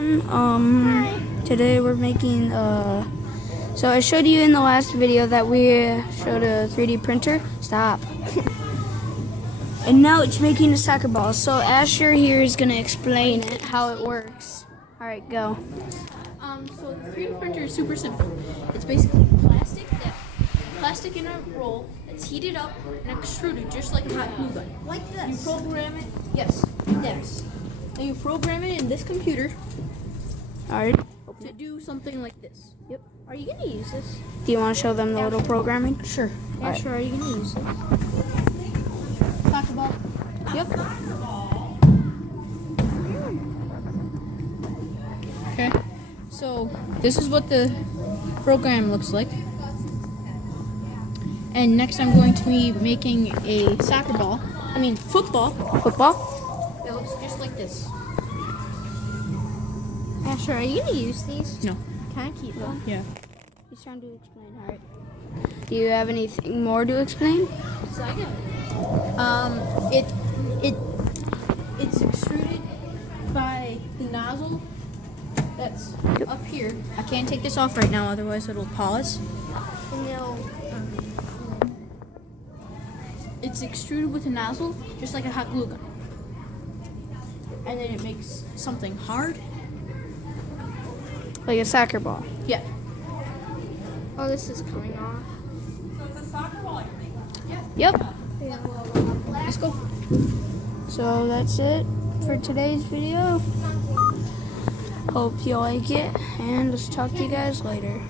everyone. Today we're making so I showed you in the last video that we showed a 3D printer. Stop. And now it's making a soccer ball. So Asher here is gonna explain it, how it works. All right, go. So the 3D printer is super simple. It's basically plastic in a roll that's heated up and extruded just like a hot glue gun. Like this. You program it, yes, like this. And you program it in this computer All right. to do something like this. Yep. Are you gonna use this? Do you want to show them the little programming? Sure. All right. Sure. Are you gonna use this? Talk about. Yep. Okay. So this is what the program looks like. And next I'm going to be making a football. Football. It looks just like this. Asher, are you gonna use these? No. Can I keep them? Yeah. He's trying to explain. All right. Do you have anything more to explain? It's extruded by the nozzle that's up here. I can't take this off right now, otherwise it'll pause. It's extruded with a nozzle, just like a hot glue gun. And then it makes something hard. Like a soccer ball. Yeah. Oh, this is coming off. Yep. Let's go. So that's it for today's video. Hope you like it, and let's talk to you guys later.